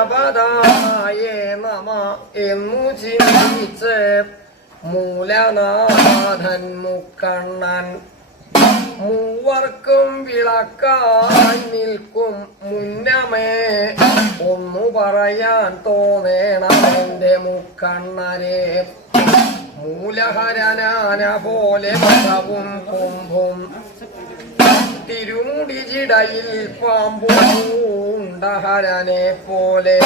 ശ്രീഗണപതായേ നമ എന്നു ചിന്തിച്ച് മൂലനാഥൻ മുക്കണ്ണൻ മൂവർക്കും വിളക്കായി നിൽക്കും മുന്നമേ ഒന്നു പറയാൻ തോന്നേണം എന്റെ മുക്കണ്ണനെ. മൂലഹരനാന പോലെ മതവും കൊമ്പും തിരുമുടി ജിടയിൽ പാമ്പുണ്ടഹരനെ പോലെ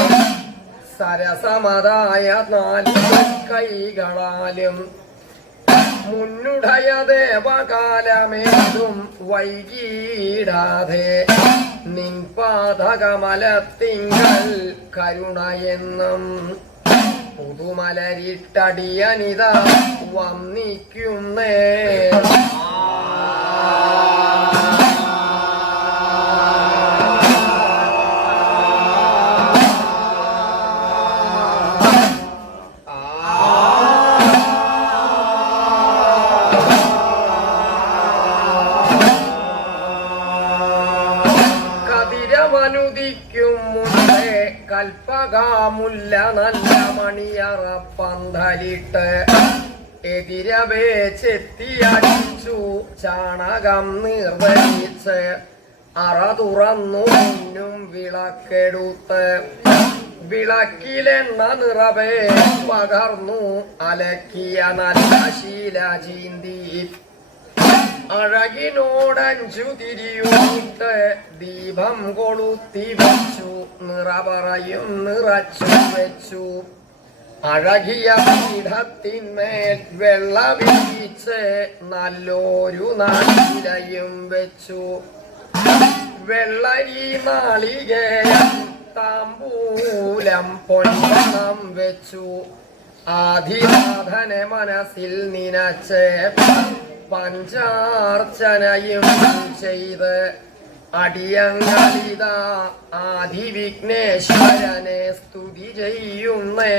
സരസമതായ നാല് കൈകളാലും മുന്നുടയ ദേവകാലമേതും വൈകിടാതെ നിൻ പാദകമലത്തിങ്കൽ കരുണയെന്നും പുതുമലരിട്ടടിയനിത വന്നിക്കുന്നേ. കതിരവനുദിക്കും മുന്നേ കൽപ്പകാമുല്ല നല്ല മണിയറ പന്തലിട്ട് എതിരവേ ചെത്തിയടിച്ചു ചാണകം നിർവഹിച്ച് അറ തുറന്നു മുന്നും വിളക്കെടുത്ത് വിളക്കിലെണ്ണ നിറവേ പകർന്നു അലക്കിയ നല്ല ശീല ചീന്തി അഴകിനോടഞ്ചു തിരിയൂട്ട് ദീപം കൊളുത്തി വെച്ചു നിറപറയും നിറച്ചു വെച്ചു അഴകിയ പീഠത്തിന്മേൽ വെള്ള വീച്ച് നല്ലൊരു നാളിലയും വെച്ചു വെള്ളരി നാളികേരം താമ്പൂലം പൊന്നം വെച്ചു ആധിനാഥനെ മനസ്സിൽ നിനച്ച് പഞ്ചാർച്ചനയും ചെയ്ത് അടിയങ്ങളിതാ ആദിവിഘ്നേശ്വരനെ സ്തുതി ചെയ്യുന്നേ.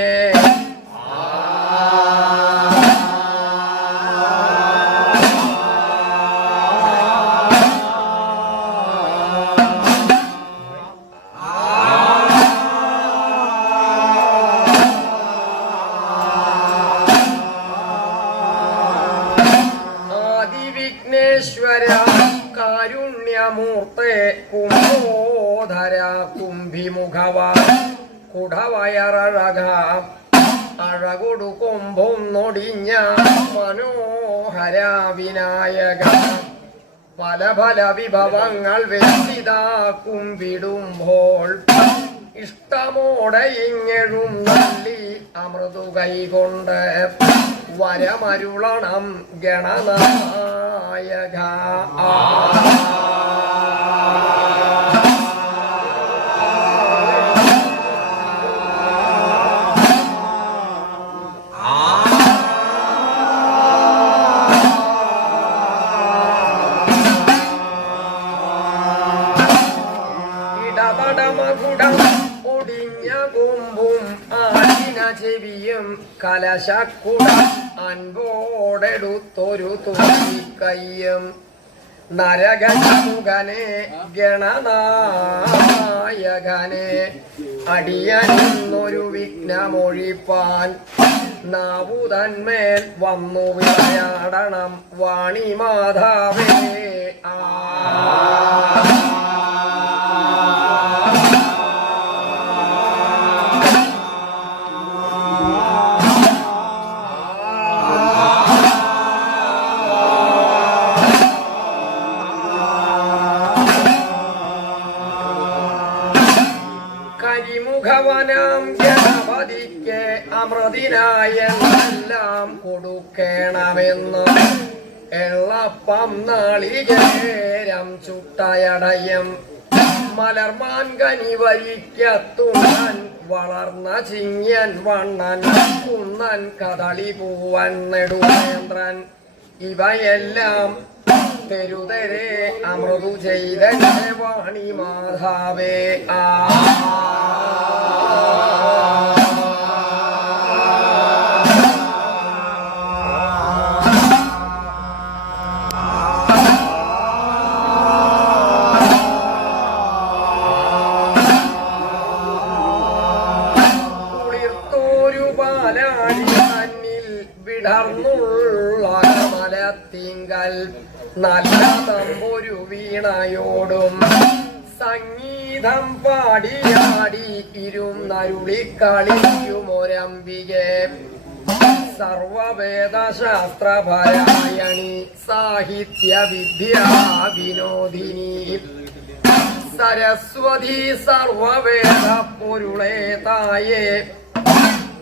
വിഘ്നേശ്വര കാരുണ്യമൂർത്തേ കുംഭോധര കുംഭിമുഖവ കുടവയറഴക അഴകൊടു കൊമ്പും നൊടിഞ്ഞ മനോഹര വിനായക പല പല വിഭവങ്ങൾ വെച്ചിതാ കുമ്പിടുമ്പോൾ ഇഷ്ടമോടെ ഇങ്ങഴും നല്ലി അമൃതു കൈകൊണ്ട് വരമരുളണം ഗണനായക. ഇടപടമകുടം ഒടിഞ്ഞ കൊമ്പും ആടിന ചെവിയും കലശക്കുട അൻപോടെടുത്തൊരു തുണിക്കയ്യും നരകമുഖനെ ഗണനായകനെ അടിയനൊരു വിഘ്നമൊഴിപ്പാൻ നാവുതന്മേൽ വന്നു വിളയാടണം വാണിമാതാവേ. ആ അരിമുഖവനാം ഗണപതിക്ക് അമൃതിനായെല്ലാം കൊടുക്കണമെന്ന് എള്ളപ്പം നാളികേരം ചുട്ടയടയം മലർമാൻ കനിവരിക്കത്തുണ്ണൻ വളർന്ന ചിങ്ങൻ വണ്ണൻ കുന്നൻ കദളി പൂവൻ നെടുവേന്ദ്രൻ ഇവയെല്ലാം തെരുതരെ അമൃതു ചെയ്ത വാണി മാധാവേ ആ വിടർന്നുള്ള മലത്തിങ്കൽ നല്ല തമ്പൊരു വീണയോടും സംഗീതം പാടിയാടി ഇരുന്നരുളിക്കളിക്കുമൊരംബികെ സർവവേദശാസ്ത്രപരായണി സാഹിത്യ വിദ്യാ വിനോദിനി സരസ്വതി സർവവേദ പൊരുളേ തായേ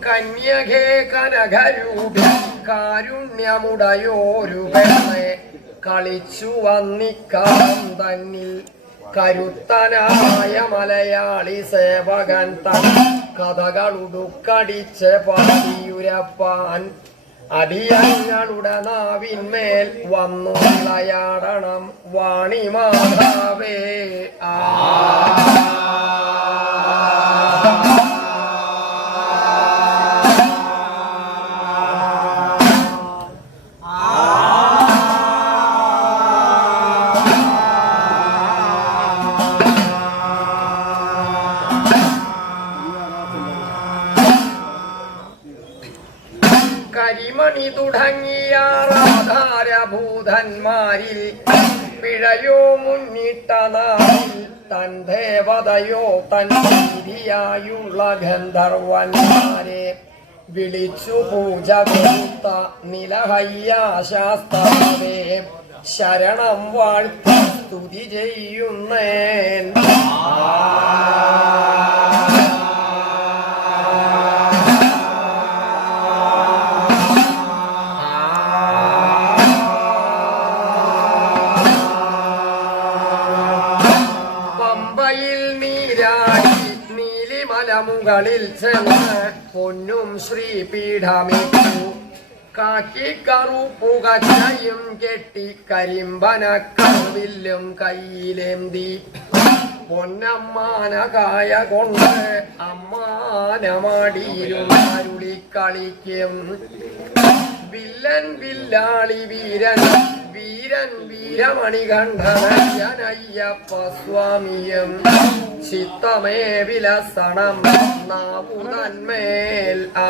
കന്യകേ കനകരൂപി കാരുണ്യമുടയോരു പെണ്ണെ കളിച്ചു വന്നിക്കാം തന്നിൽ കരുത്തനായ മലയാളി സേവകൻ തൻ കഥകളുടുക്കടിച്ച് പാടിയുരപ്പാൻ അടിയങ്ങളുടെ നാവിന്മേൽ വന്നു വിളയാടണം വാണിമാതാവേ ആ കരിമണി തുടങ്ങിയ ആധാരഭൂതന്മാരിൽ പിഴയോ മുന്നിട്ട നാളിൽ തൻ ദേവതയോ തൻ നീതിയായുള്ള ഗന്ധർവന്മാരെ വിളിച്ചു പൂജ കൊടുത്ത നിലഹയ്യാശാസ്ത്രവേ ശരണം വാഴ്ത്തി സ്തുതി ചെയ്യുന്നേൻ മുകളിൽ ചെന്ന് പൊന്നും ശ്രീപീഠമിട്ടു കാക്കിക്കറുപ്പുകച്ചയും കെട്ടി കരിമ്പനക്കറുവില്ലും കയ്യിലേന്തി പൊന്നമ്മാനകായ കൊണ്ട് അമ്മാനമാടിയിരുന്നരുളിക്കളിക്കും വില്ലൻ വില്ലാളി വീരൻ വീരൻ വീരമണികണ്ഠനയ്യനയ്യപ്പ സ്വാമിയും ചിത്തമേ വിലസണം നാവുതന്മേൽ ആ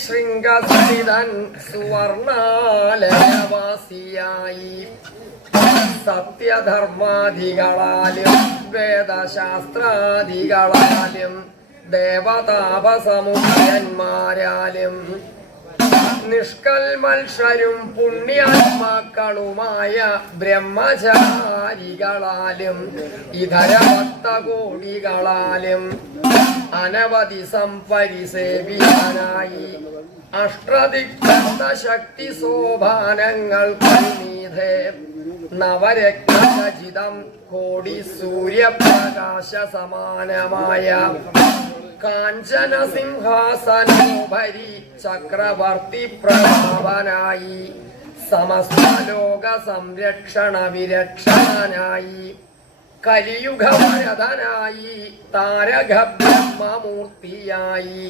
ശൃംഗസ്ഥിതൻ സുവർണാലയവാസിയായി സത്യധർമാദികളാലും വേദശാസ്ത്രാദികളാലും ദേവതാപസമുഖ്യന്മാരാലും നിഷ്കൽമൽഷരും പുണ്യാത്മാക്കളുമായ ബ്രഹ്മചാരികളാലും ഇതര ഭക്തകോടികളാലും അനവധി സംപരിസേവിതനായി അഷ്ടദിഗ്ബന്ധ ശക്തി സോപാനങ്ങൾ കൽമീധേ നവരത്നഖചിതം കോടി സൂര്യപ്രകാശ സമാനമായ കാഞ്ചന സിംഹാസനോപരി ചക്രവർത്തി പ്രഭാവനായി സമസ്ത ലോക സംരക്ഷണ വിരക്ഷണനായി കലിയുഗവരദനായി താരക ബ്രഹ്മമൂർത്തിയായി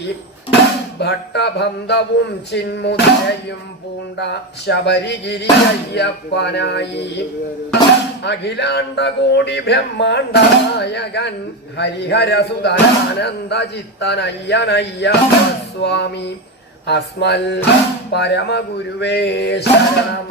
ഭട്ടബന്ധവും ചിന്മുദ്രയും പൂണ്ട ശബരിഗിരി അയ്യപ്പനായി അഖിലാണ്ടകോടി ബ്രഹ്മാണ്ട നായകൻ ഹരിഹരസുതനാനന്ദ ചിത്തനയ്യനയ്യപ്പ സ്വാമി അസ്മൽ പരമഗുരുവേ ശരണം.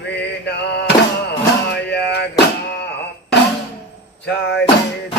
വിനായക ചരിത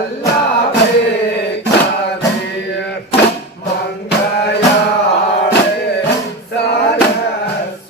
വല്ലഭേ കവി മംഗയാളേ സരസ്വതി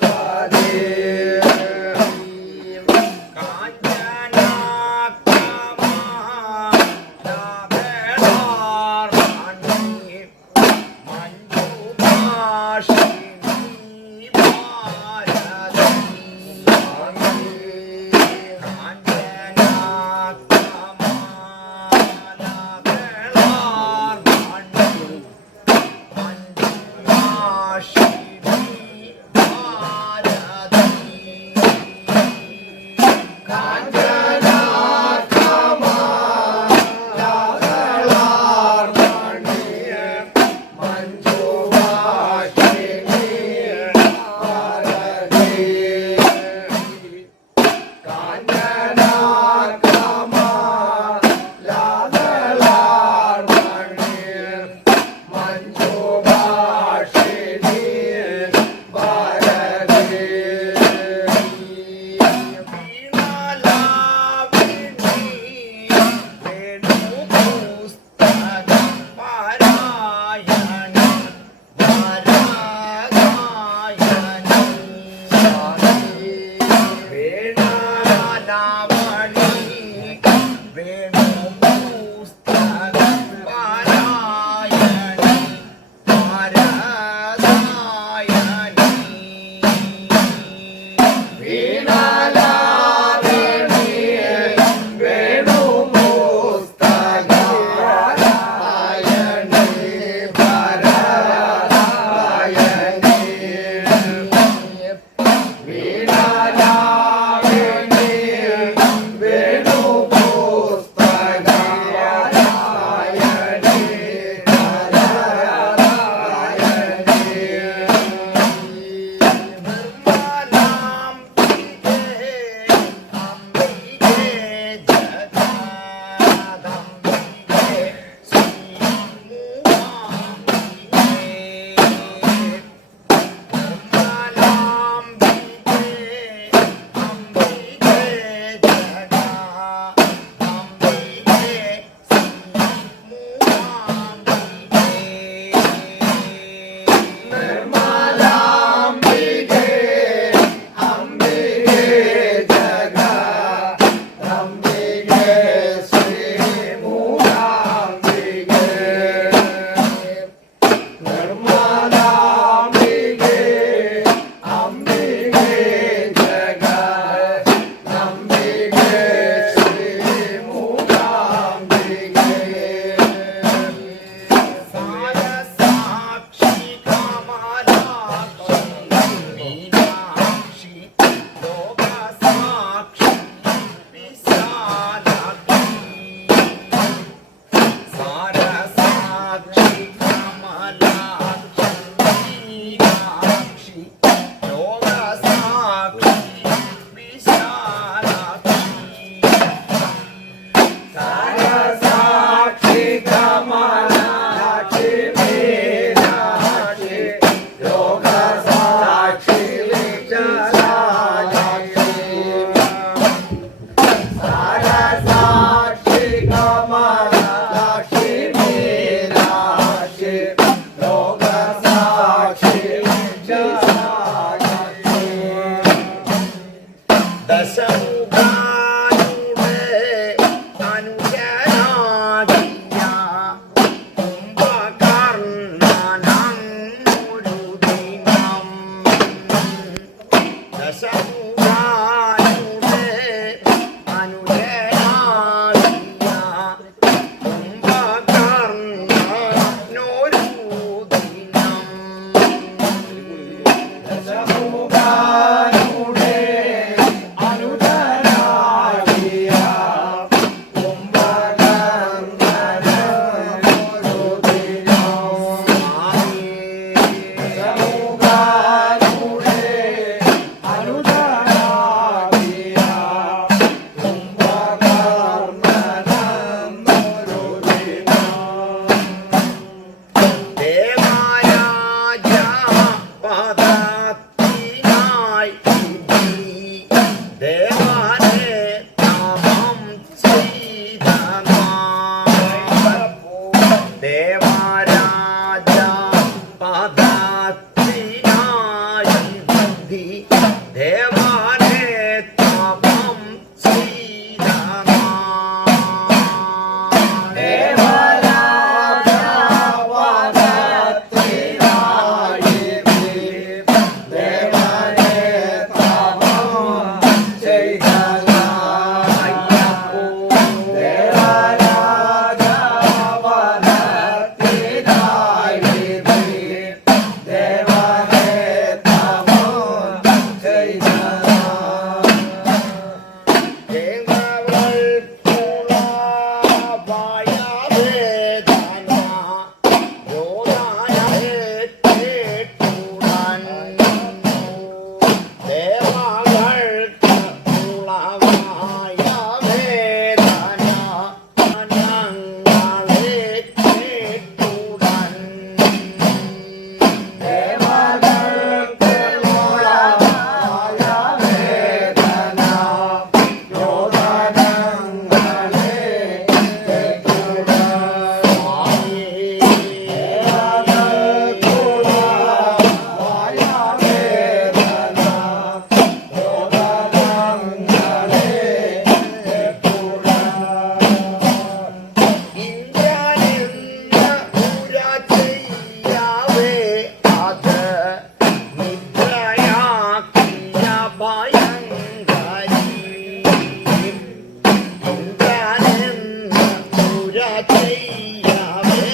ചെയ്യവേ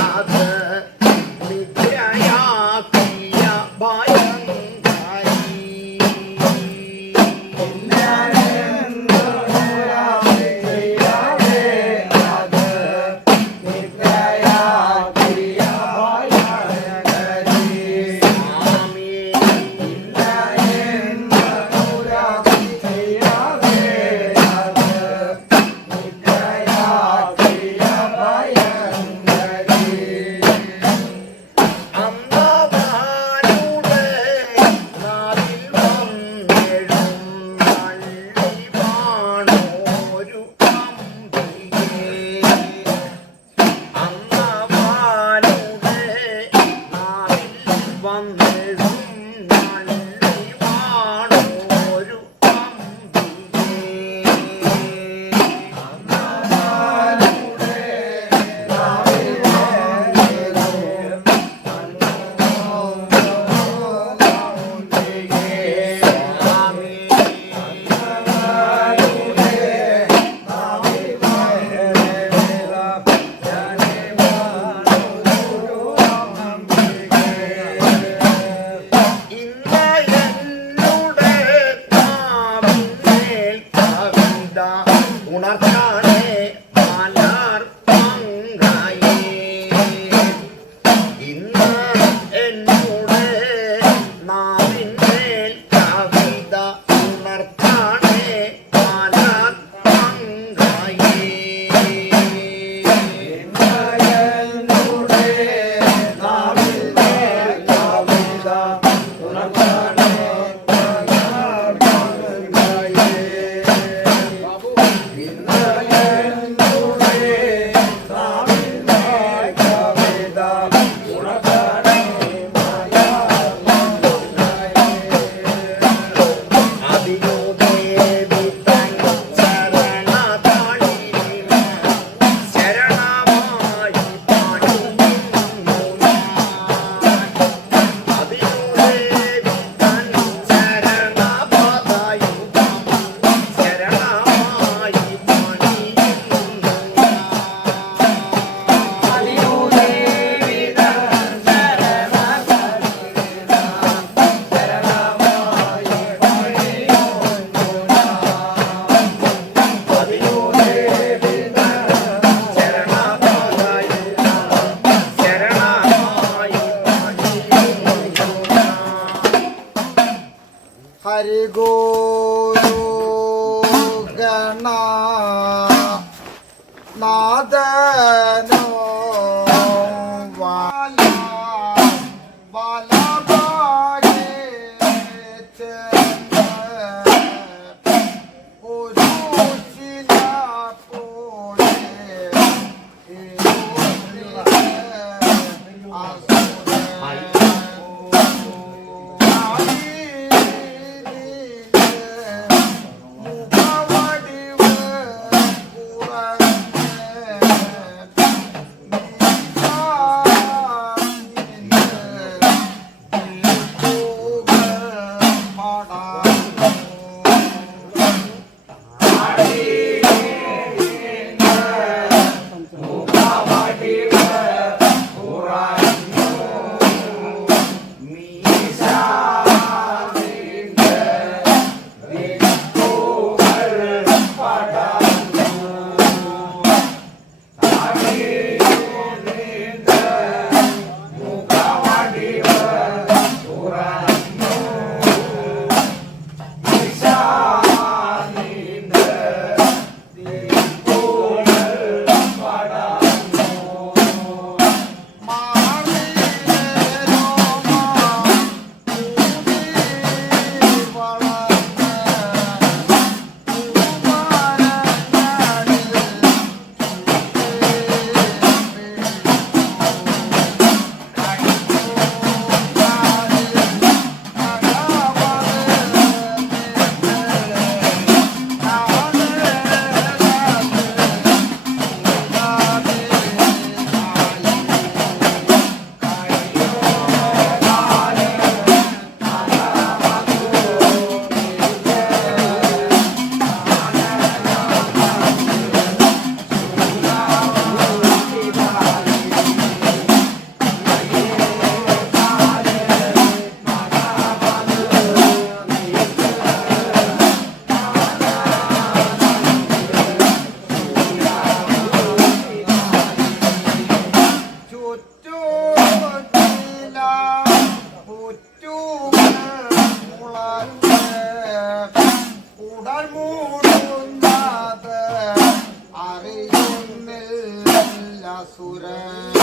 അത് നിദ്രയാക്കിയ ഭയങ്കരി ഉണർത്താനേ മലർ പങ്കായേ ഇന്ന് എന്നോട് നാവിന്മേൽ കവിത ഉണർത്താനേ മലർ പങ്കായേ ഹരിഗുരു ഗണ നാദനോ വാല ബാലഭാഗേ ഒരു ചില പോലെ നസുരൻ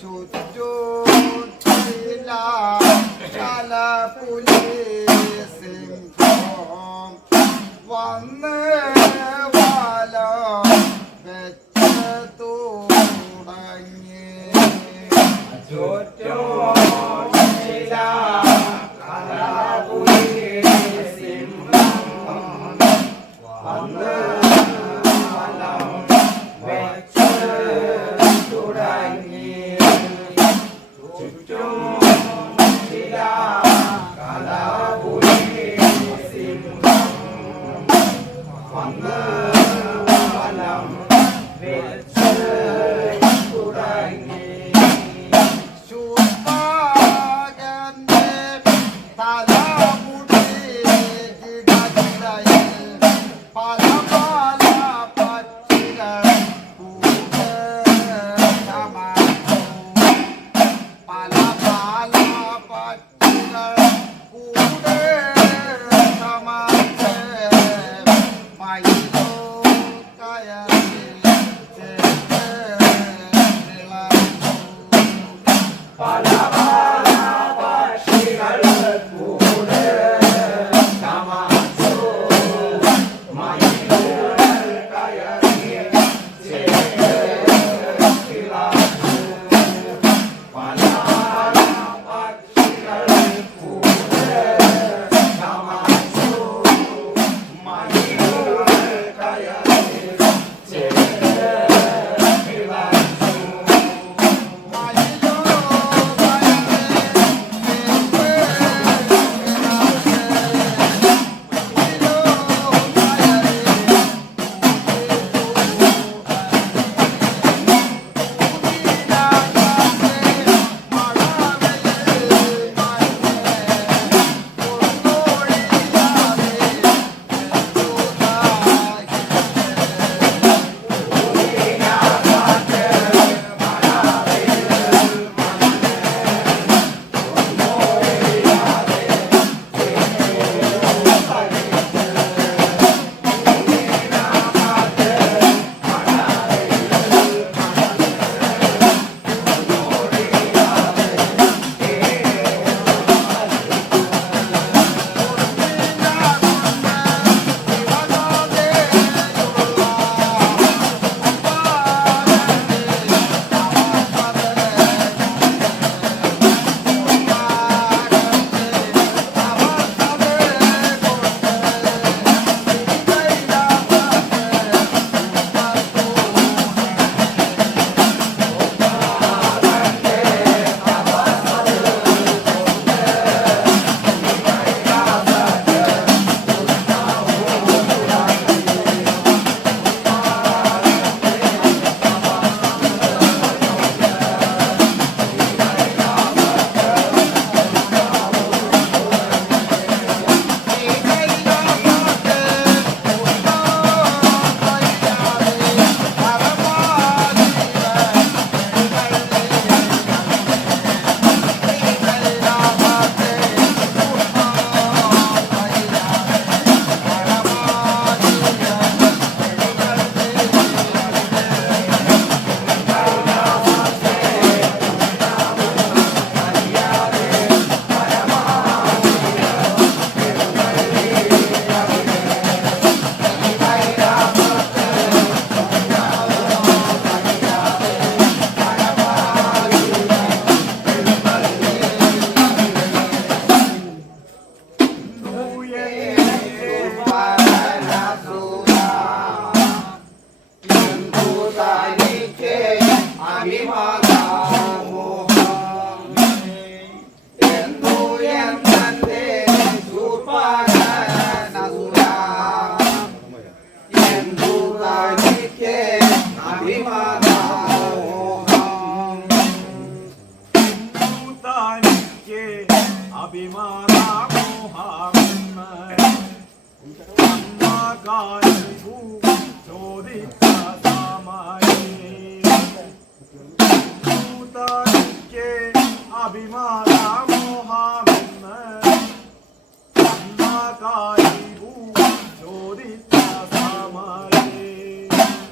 ചുറ്റൂത്തില കലപുലി സിംഹം വന്ന് വലം വെച്ച് തുടങ്ങി ചുറ്റൂത്തില കലപുലി സിംഹം വന്ന് വലം വെച്ച് തുടങ്ങി ചുറ്റും ചില കലപുലി സിംഹം വന്ന് വലം വെച്ച് തുടങ്ങി ശൂർപ്പകന്റെ തലമുടി കിടകിടയിൽ പല പല പക്ഷികൾ കൂടെ ചമച്ചു പല പല പക്ഷികൾ കൂടെ ചമച്ച് മയിലോ കയറി ചേർത്ത് വിളച്ചു പല പല പക്ഷികൾ കൂടെ ചമച്ചു മയിലുകൾ കയറി ചേർത്ത് വിളച്ചു പല പല പക്ഷികൾ കൂടെ ചമച്ചു മയിലുകൾ കയറി ചേർത്ത് വിളച്ചു മയിലോ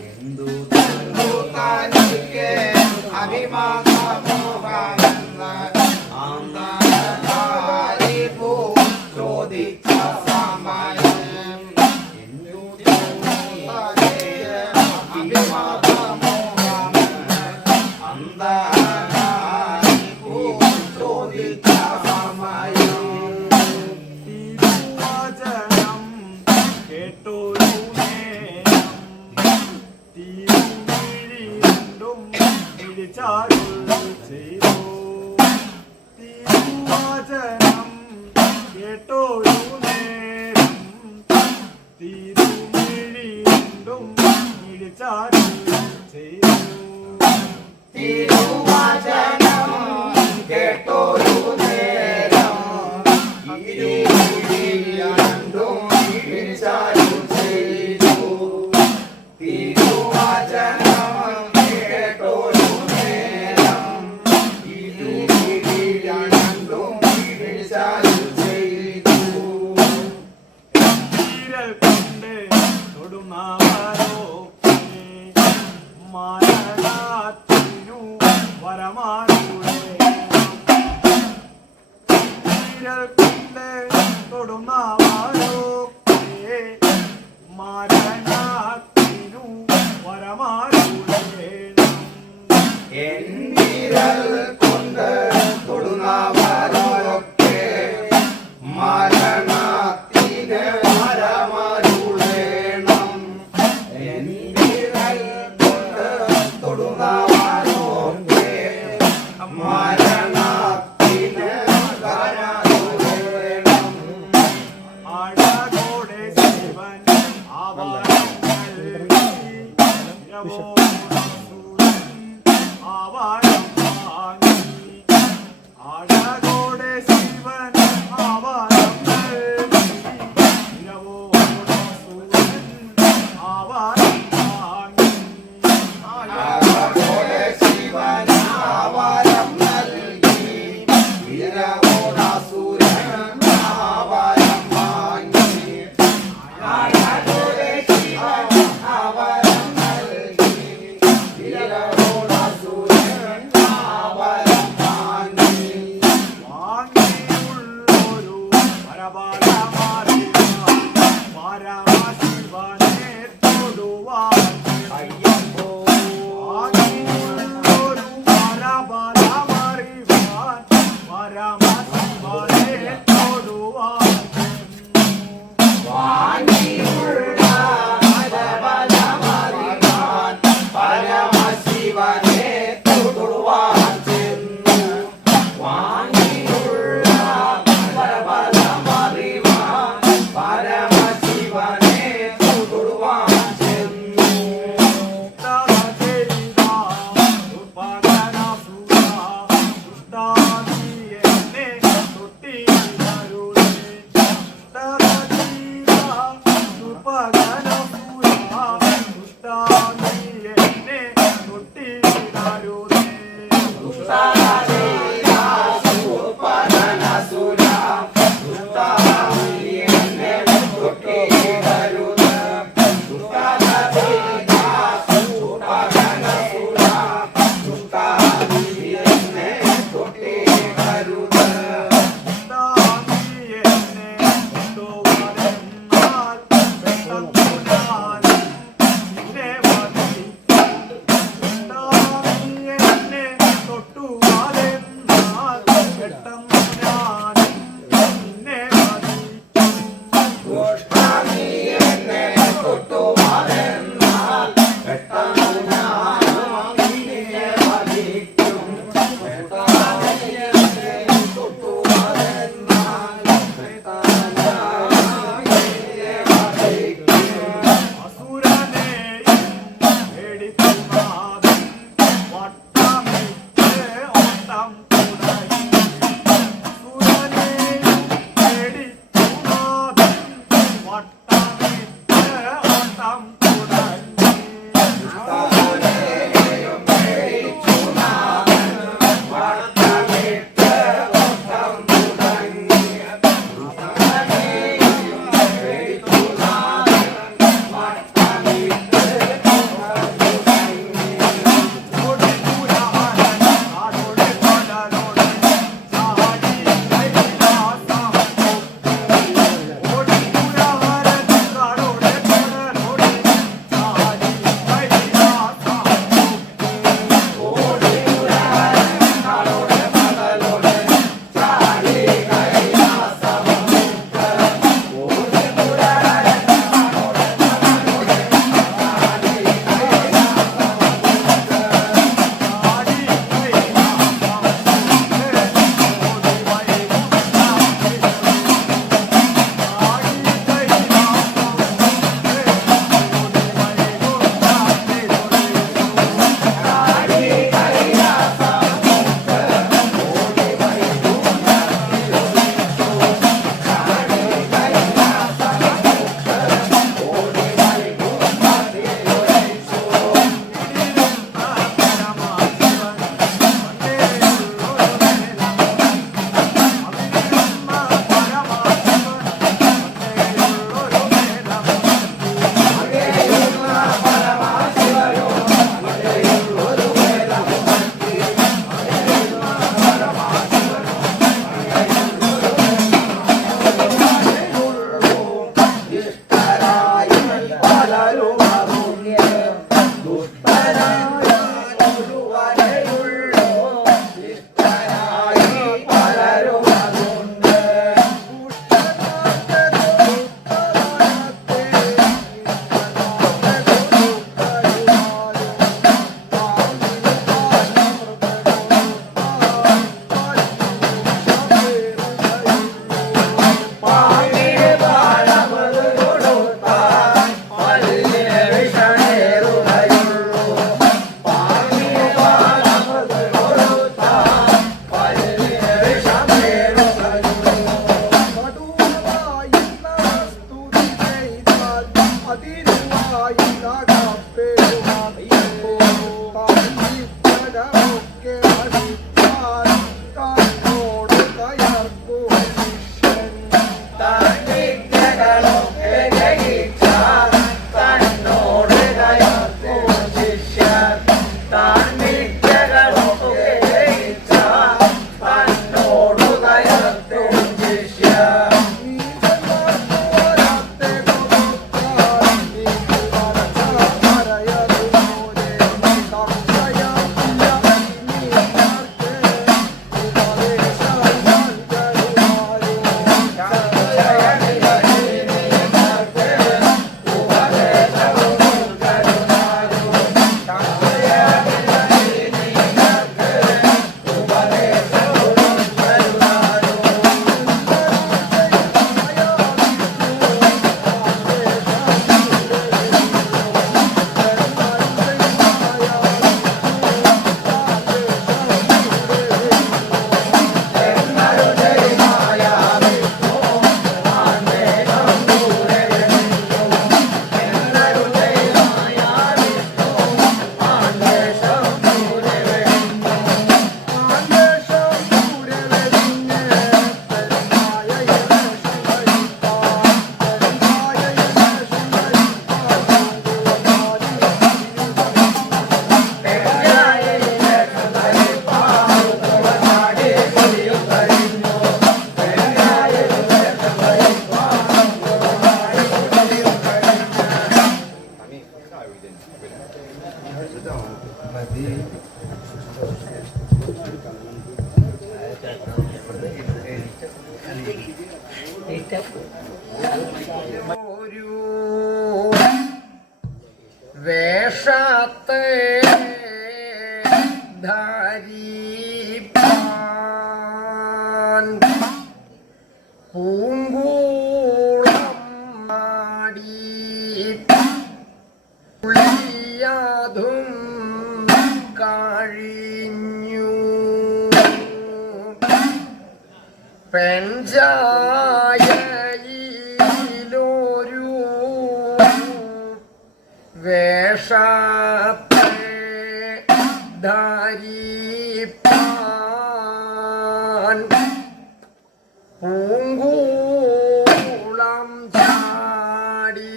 എന്തു അഭിമാനമോഹമെന്ന് അന്തരാരിപ്പൂ ചോദിച്ച സമയം അഭിമാനമോഹമെന്ന് അന്തരാരിപ്പൂ ചോദിച്ച സമയം തിരുവചനം കേട്ടൊരു നേരം തിരുമിഴി രണ്ടും പിടിച്ചാരുൾ ചെയ്തു. തിരുവചനം കേട്ടൊരു നേരം തിരുമിഴി രണ്ടും പിടിച്ചാരുൾ ചെയ്തു. തിരുവചനം കേട്ടൊരു നേരം ഇരുവിഴിരണ്ടും പിടിച്ചാരുൾ ചെയ്തു. തിരുവചനം കേട്ടൊരു നേരം ഇരുവിഴിരണ്ടും പിടിച്ചാരുൾ ചെയ്തു. വിരൽ കൊണ്ട് തൊടുന്നവരൊക്കെ മരണത്തിനു വരമാരുടെ. വിരൽ കൊണ്ട് തൊടുന്നവരൊക്കെ മരണത്തിനു വരമാരുടെ. എന്നിരൽ കൊണ്ട് തൊടുന്നവരൊക്കെ മരണത്തിന് വരമരുളേണം. എന്നിരൽ കൊണ്ട് തൊടുന്നവരൊക്കെ മരണത്തിന് വരമരുളേണം. അഴകോടെ ശിവൻ ആവരണം നൽകി. ഇരവോടും സൂര്യൻ ആവരണം ഒരു വേഷത്തെ ധരിപ്പാൻ പൂങ്കൂളം ആടി പുളിയാതും കഴിഞ്ഞു പെഞ്ചായയിലൊരു വേഷത്തെ ധരിപ്പാൻ പൂങ്കൂളം ചാടി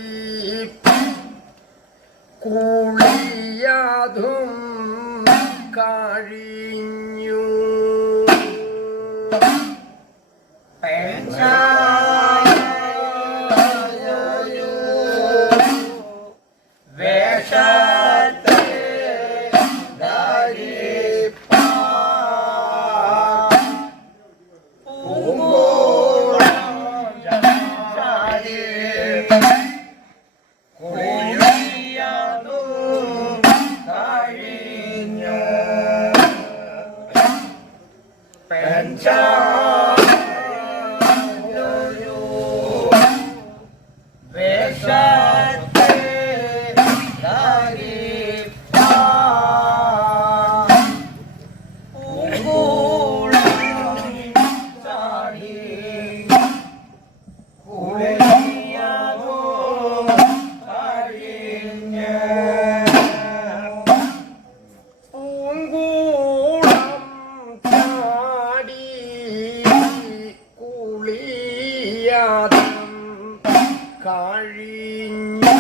കുളിയതും കഴിഞ്ഞു വേഷത്തെ കഴിഞ്ഞു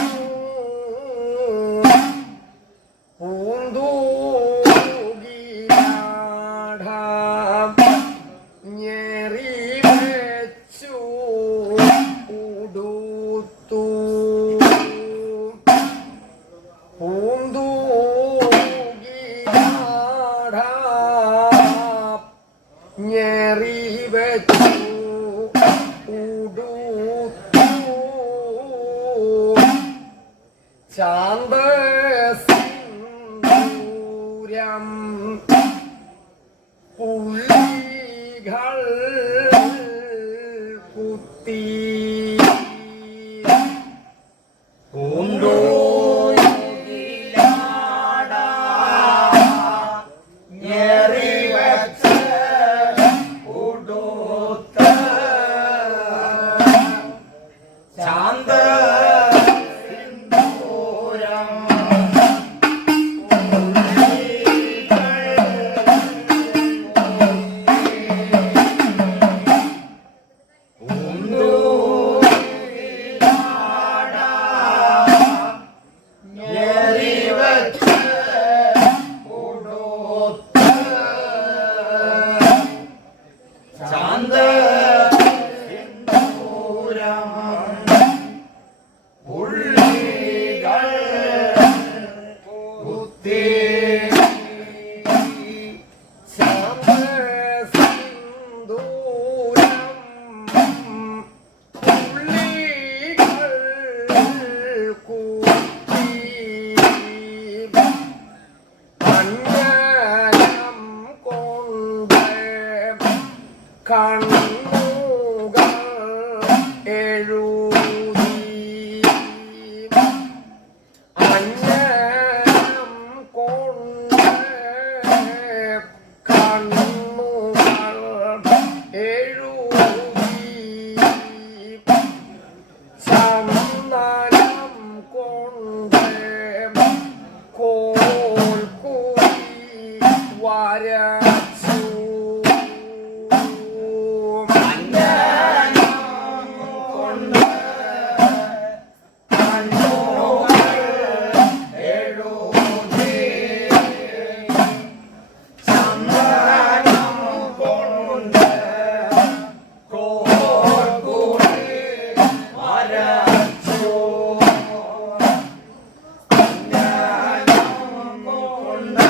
പൂന്തൂകിലാട ഞെറി വെച്ചു ഉടുത്തു പൂന്തൂകിലാട ഞെറി വെച്ചു ചാന്ദസിന്ദൂരം പുള്ളികൾ കുത്തി കണ്ണുകൾ എഴുതി അഞ്ഞനം കൊണ്ട് കണ്ണുകൾ എഴുതി ചന്ദനം കൊണ്ട് കോൽക്കുഴി വരച്ചു കൊണ്ട്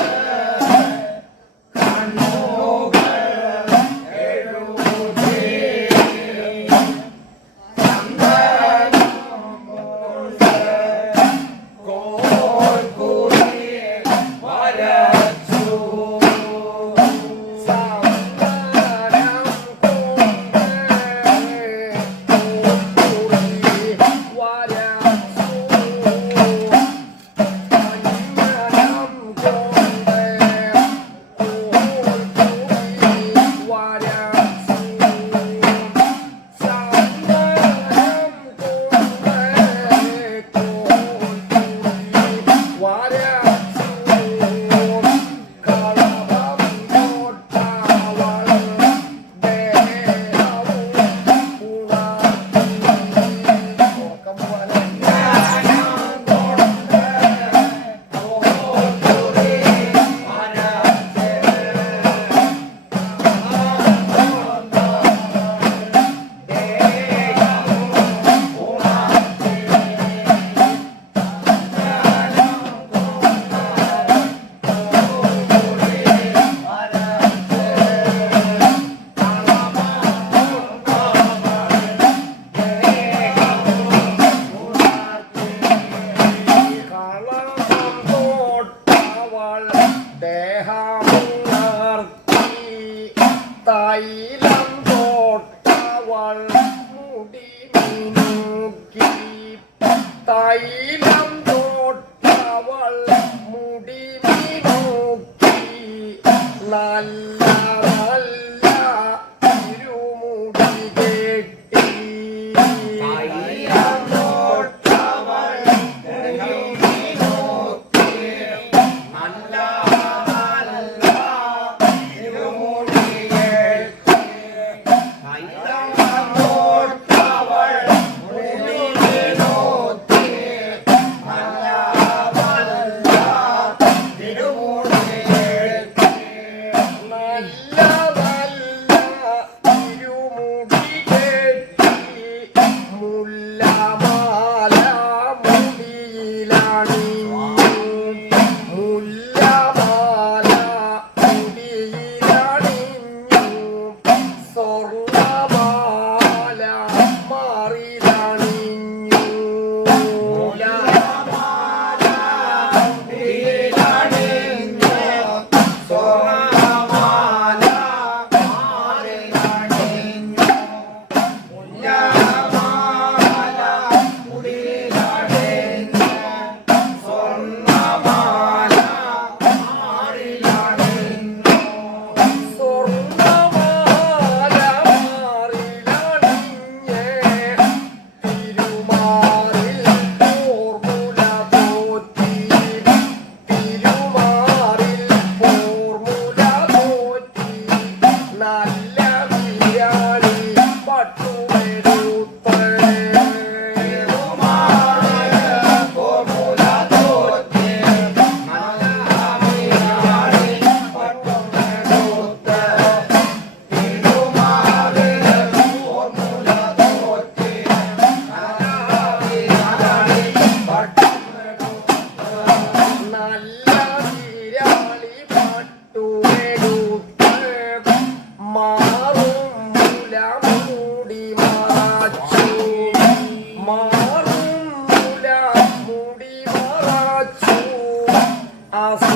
ദേഹമുണർത്തി തൈലം തൊട്ടവൾ മുടി മിനുക്കി തൈലം തൊട്ടവൾ മുടി മിനുക്കി നല്ല നല്ല ഇരുമുടി കെട്ടി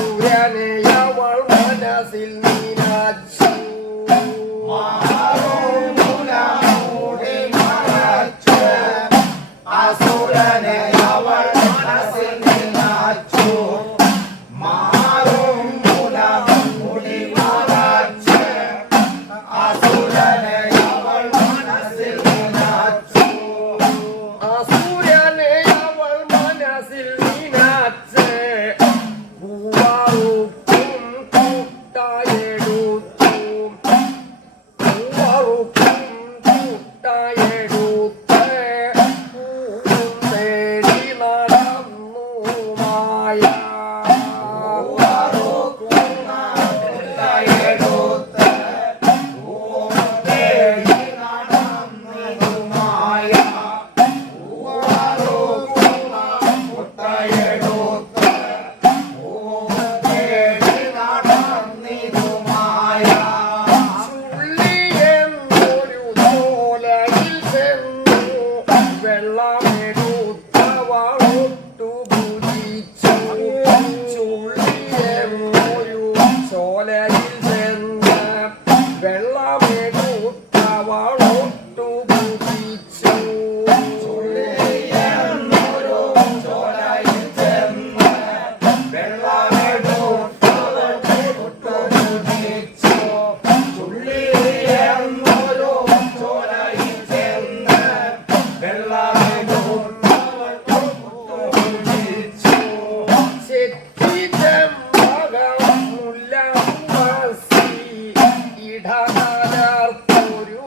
അസുരനെയവൾ മനസ്സിൽ നീനാച്ചു അസുരനെയവൾ മനസ്സിൽ നീനാച്ചു മാറും മുടി മറച്ച് അസുരനെയവൾ മനസ്സിൽ നീനാച്ചു അസുരനെയവൾ മനസ്സിൽ നീനാച്ച് പൂവാറുക്കും കൂട്ടായെടുത്തു പൂവാറുക്കും കൂട്ടായെടുത്ത് പൂവും തേടി നടന്നു മായ ചുള്ളിയെന്നൊരു ചോലയിൽ ചെന്നു വെള്ളമെടുത്തവളൊട്ടു ഭുജിച്ചു ചുള്ളിയെന്നൊരു ചോലയിൽ ചെന്ന് വെള്ളമെടുത്തവളൊട്ടു ഭുജിച്ചു ചെത്തിച്ചെമ്പകമുല്ലമസി ഇടകലർത്തൊരു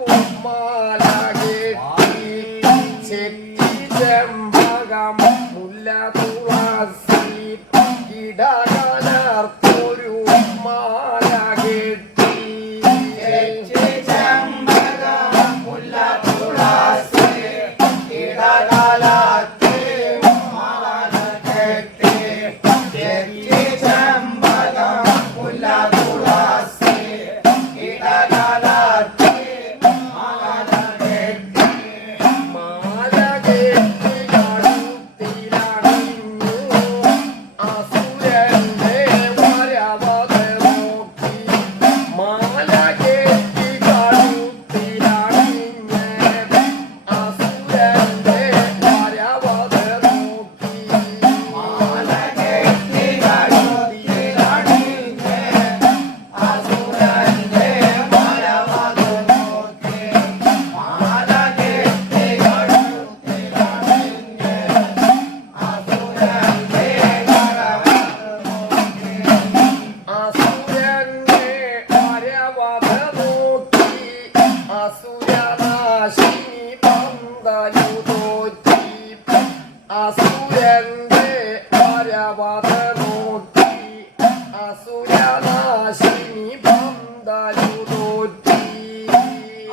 അസുരനാശിനി പന്തലു തോറ്റി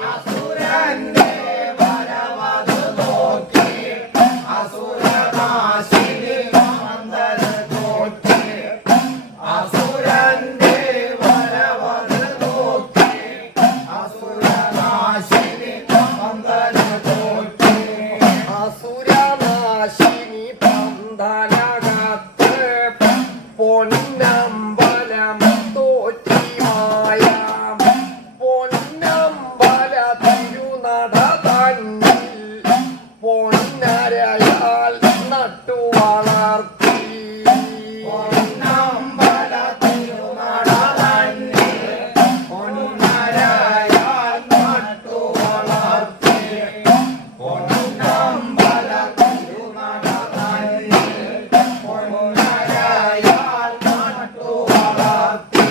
അസുരന്റെ വരവതു നോക്കി അസുരനാശിനി പന്തൽ തോറ്റി അസുരന്റെ വരവതു നോക്കി അസുരനാശിനി പന്തൽ തോറ്റി അസുരനാശിനി പന്തലകത്ത് പൊന്നമ്പലം തോറ്റിമായ പൊന്നമ്പല തിരുനട തന്നിൽ പൊന്നരയാൽ നട്ടു വളർത്തി പൊന്നമ്പല തിരുനട തന്നിൽ പൊന്നരയാൽ നട്ടു വളർത്തി പൊന്നമ്പല തിരുനട തന്നിൽ പൊന്നരയാൽ നട്ടു വളർത്തി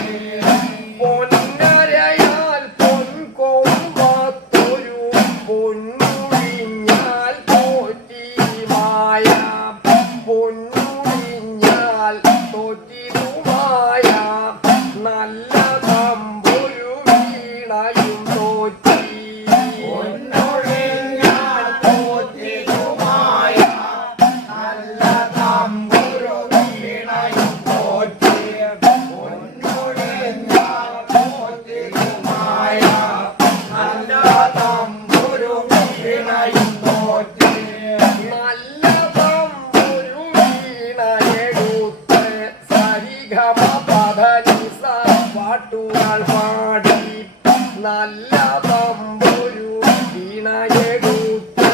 പൊന്നരയാൽ പൊൻകൊമ്പത്തൊരു പൊന്നുഴിഞ്ഞാൽ തോറ്റിമായ പൊന്നുഴിഞ്ഞാൽ തോറ്റിതുമായ നല്ല തമ്പൊരു വീണയും തോറ്റി പൊന്നൊഴിഞ്ഞാൽ തോറ്റിതുമായ നല്ല തമ്പുരു വീണയും തോറ്റി പൊന്നൊഴിഞ്ഞാൽ തോറ്റിതുമായ നല്ല തമ്പുരു വീണയും തോറ്റി നല്ല തമ്പൊരു വീണയെടുത്ത് സരിഗമ പദനിസ പാട്ടുകൾ പാടി നല്ല തമ്പൊരു വീണയെടുത്ത്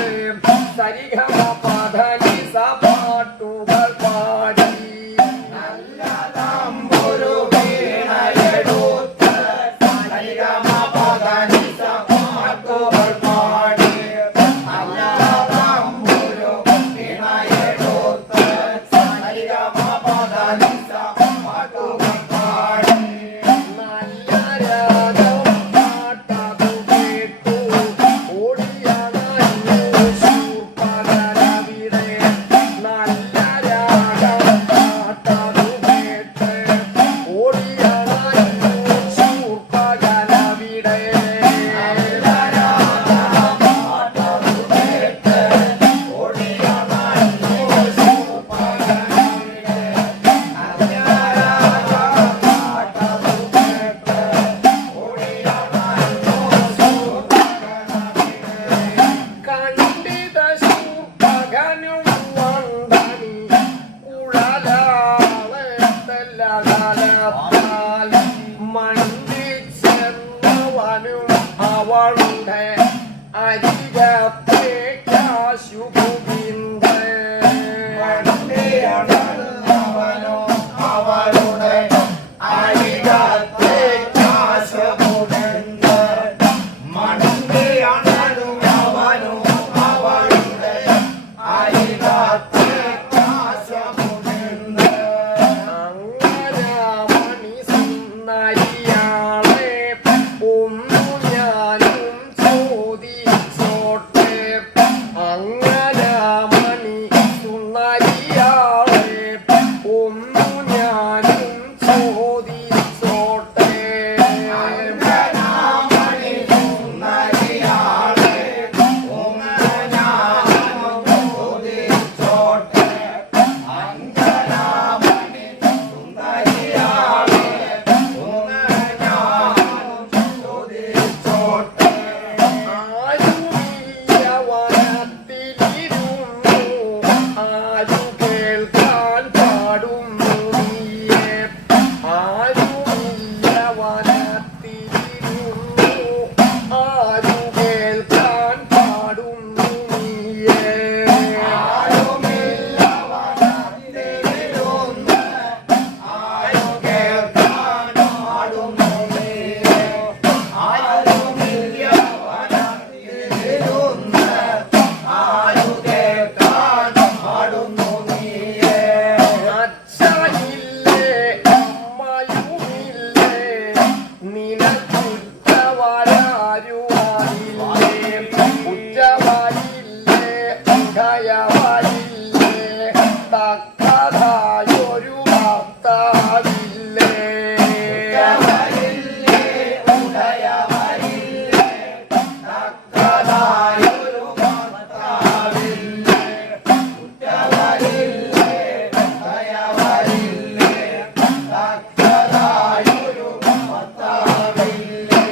സരിഗമ പദനിസ പാട്ടുകൾ പാടി നല്ല തമ്പുരു വീണയെടുത്ത് സരിഗമ പദനിസ പാട്ടുകൾ പാടി നല്ല തമ്പുരു വീണയെടുത്ത് സരിഗമ പദനിസ പാട്ടുകൾ പാടി നല്ല രാഗം പാട്ടതു കേട്ടു ഓടിയണഞ്ഞു ശൂർപ്പകരവിടെ നല്ല രാഗം പാട്ടതു കേട്ട് ഓടിയണഞ്ഞു ശൂർപ്പകരവിടെ കണ്ടിത ശൂർപ്പകനും വണ്ടനി ഉഴലാളെത്തല്ലകാലത്താൽ മണ്ടിച്ചെന്നവനും അവളുടെ അരികത്തേക്കാശുപുകിന്ദ അവനോ അവളുടെ അരികത്തേക്കാശമുണ്ട് മണ്ണിയണനും അവനും അവളുടെ അരികത്തേക്കാശമുണ്ട് അങ്ങനാമണി സുന്ദരിയാളെ ഒന്നു ഞാനും ചോദിച്ചോ ഉറ്റവരില്ലേ ഉടയവരില്ലേ തക്കതായൊരു ഭർത്താവില്ലേ ഉറ്റവരില്ലേ ഉടയവരില്ലേ തക്കതായൊരു ഭർത്താവില്ലേ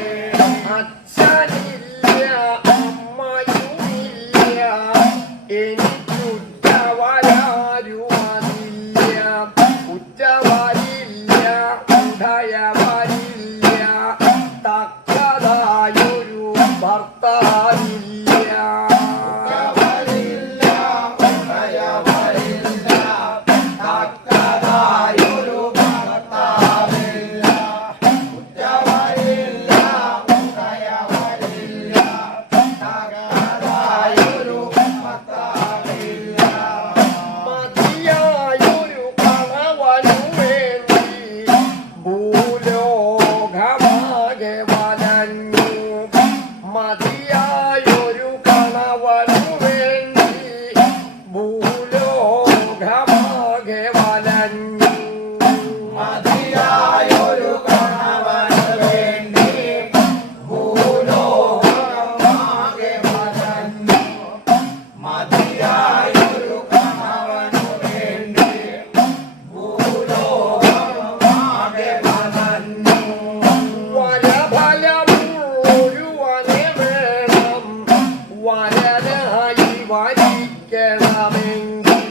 അച്ഛനില്ല അമ്മയുമില്ല എനിക്കുറ്റവരാരുമതില്ല ഉറ്റവരില്ല ഉടയവരില്ല തക്കതായൊരു ഭർത്താവില്ല ഉറ്റവരില്ല ഉടയവരില്ല തക്കതായൊരു ഭർത്താവില്ല ഉറ്റവരില്ല ഉടയവരില്ല തക്കതായൊരു ഭർത്താവില്ല മതിയായൊരു കണവനു വേണ്ടി ഭൂലോകമാകെ വലഞ്ഞു മതിയായൊരു കണവനു വേണ്ടി ഭൂലോകമാകെ വലഞ്ഞു മതിയായൊരു കണവന് വേണ്ടി ഭൂലോകമാകെ വലഞ്ഞു മതിയായൊരു കണവനു വേണ്ടി ഭൂലോകമാകെ വലഞ്ഞു വരഫലമുള്ളൊരുവനെ വേണം വരനായി വരിക്കണമെങ്കിൽ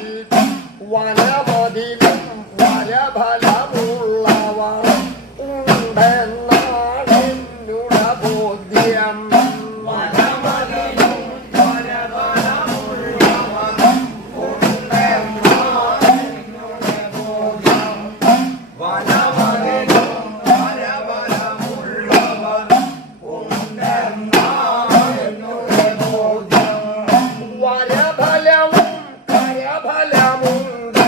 വനമതിലും വരഫലമുള്ളവർ ഉണ്ടെന്നാണ് എന്നുടെ ബോധ്യം വനമതിലും വരഫലമുള്ളവർ ഉണ്ടെന്നാണ് എന്നുടെ ബോധ്യം വനമതിലും വരഫലമുള്ളവർ ഉണ്ടെന്നാണ് എന്നുടെ ബോധ്യം വരഫലവും കരഫലമുണ്ട്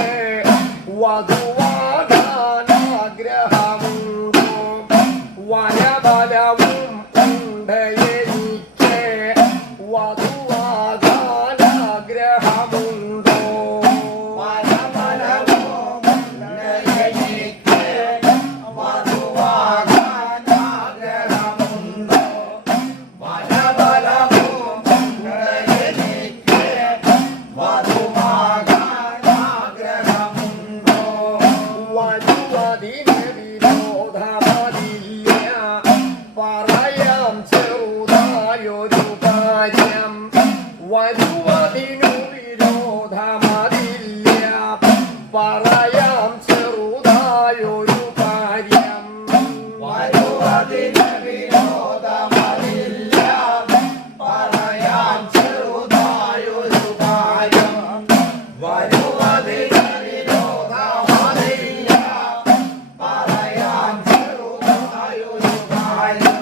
വധുവാകാനാഗ്രഹമുണ്ടോ വരഫലവും ഉണ്ട് എനിക്ക് വധുവാകാനാഗ്രഹമുണ്ടോ എനിക്ക് വധുവാകാൻ ആഗ്രഹമുണ്ടോ വനബലവും എനിക്ക് വധുവാകാൻ ആഗ്രഹമുണ്ടോ വധുവതിന് വിരോധമതില്ല പറയാം ചെറുതായൊരു കാര്യം വധുവതിനു വിരോധമതില്ല പറയാം ചെറുതായൊരു കാര്യം വരുവതിന് വിരോധമതില്ല പറയാം ചെറുതായൊരു കാര്യം വരുവതിന് വിരോധമതില്ല പറയാം ചെറുതായൊരു കാര്യം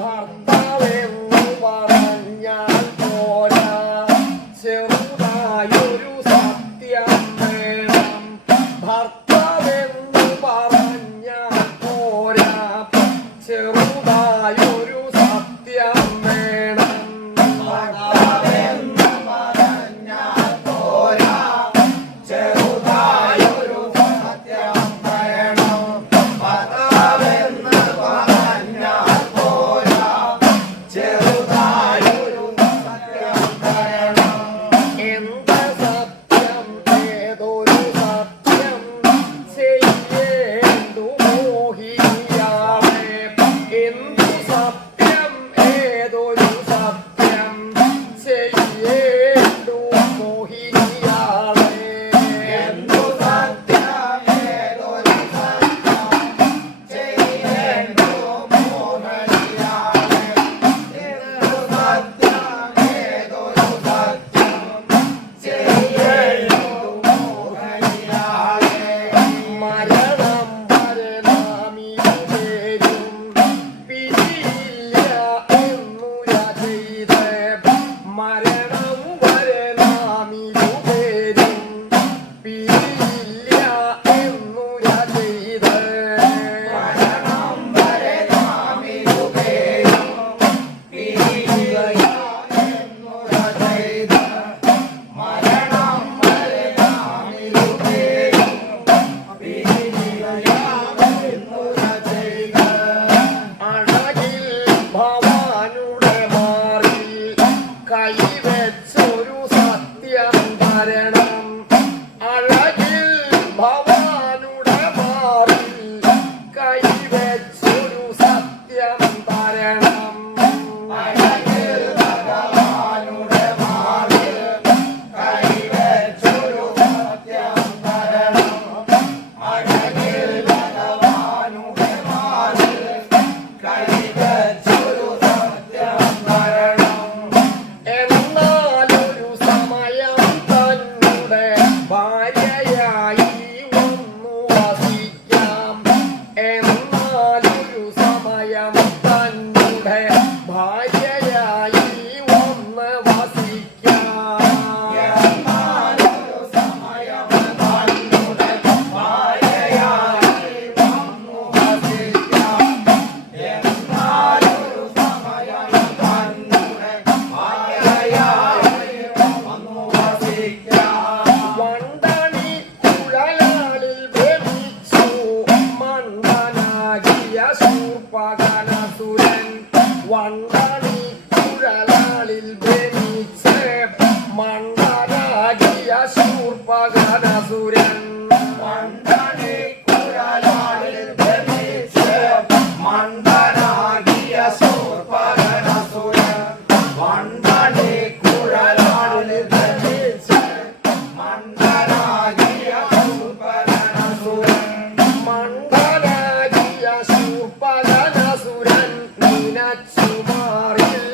ഭർത്താവെന്നു പറഞ്ഞാൽ പോരാ ചെറുതായൊരു സത്യം വേണം ഭർത്താവെന്നു പറഞ്ഞാൽ പോരാ ചെറുതായൊരു സത്യം വേണം ഭർത്താവെന്ന് പറഞ്ഞാൽ പോരാ ചെറുതായൊരു സത്യം വേണം ഭർത്താവെന്ന് പറഞ്ഞാൽ പോരാ ചെറുതായൊരു സത്യം വേണം എന്ത് സത്യം ഏതൊരു സത്യം ചെയ്യേണ്ടു മോഹിയാവേ സത്യം തരണം അഴകിൽ ഭഗവാനുടെ മാറിൽ കൈവച്ചൊരു സത്യം തരണം അഴകിൽ ഭഗവാനുടെ മാറിൽ കൈവച്ചൊരു സത്യം തരണം എന്നാലൊരു സമയം തന്നെ ഭാര്യയായി വന്നു വസിക്കാം എന്നാലൊരു സമയം തന്നെ ഭാര്യയായി വന്ന് വസിക്കാം എന്നാലൊരു സമയം തന്നുടെ ഭാര്യയായി വന്നു വസിക്കാം എന്നാലൊരു സമയം തന്നുടെ ഭാര്യയായി വന്നു വസിക്കാം വണ്ടണി കുഴലാളിൽ ഭ്രമിച്ചു മണ്ടനാകിയ ശൂർപ്പകനസുരൻ വണ്ടണി കുഴലാളിൽ ഭ്രമിച്ച് മണ്ടനാകിയ ശൂർപ്പകനസുരൻ മണ്ഡണിക്കുഴലാളിൽ ഭ്രമിച്ച് മണ്ഡനാകിയ ശൂർപ്പകനസുരൻ മണ്ഡണിക്കുഴലാളിൽ ഭ്രമിച്ച് മണ്ഡനാകിയ ശൂർപ്പകനസുരൻ മണ്ടനാകിയ ശൂർപ്പകനസുരൻ നിനച്ചുമാറിൽ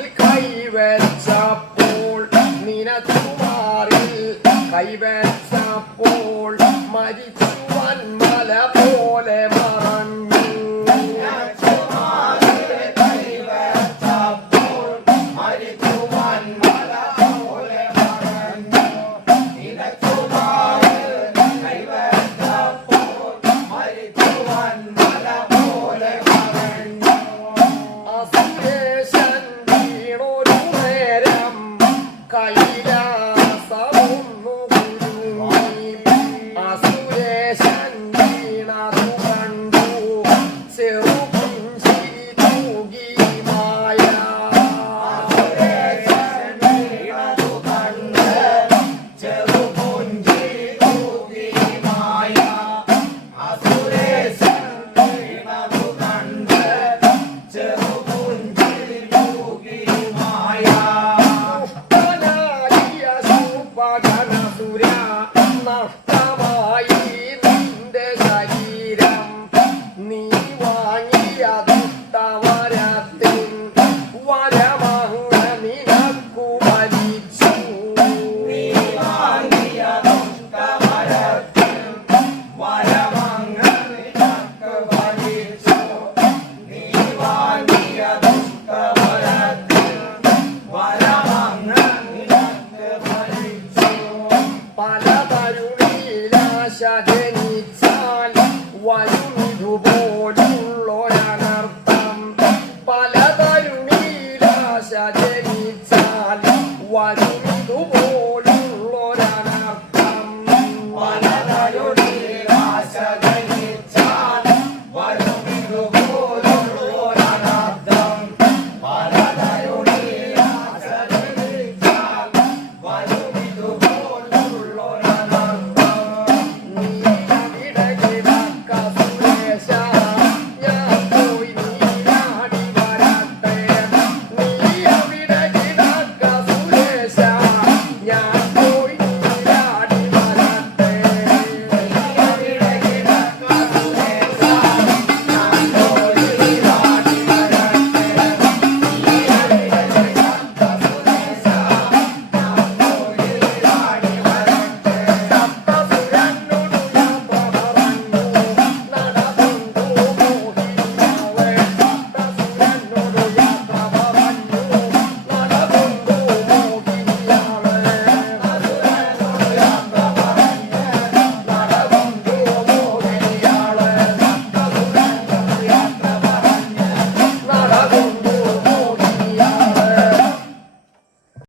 കൈവച്ചപ്പോൾ മരിച്ചു വന്മല പോലെ മറഞ്ഞു കൈവച്ചപ്പോൾ മരിച്ചു വന്മല പോലെ മറഞ്ഞു നിനച്ചുമാറ് കൈവച്ചപ്പോൾ മരിച്ചു വന്മല പോലെ മറഞ്ഞു അസുരേശൻ വീണൊരു നേരം കൈലാസമൊന്നു കുരുങ്ങി അസുരേശൻ വീണതു കണ്ടു ചെറുപിഞ്ചിരി തൂകി മായ ചെറുപുഞ്ചിരി തൂകി മായ അസുരേശൻ വീണതു കണ്ട് ചെറുപുഞ്ചിരി തൂകി മായ നഷ്ടനാകിയ ശൂർപ്പകനസുര നഷ്ടമായി നിന്റെ ശരീരം നീ വാങ്ങിയ ദുഷ്ടവരത്തിൻ വരമങ്ങ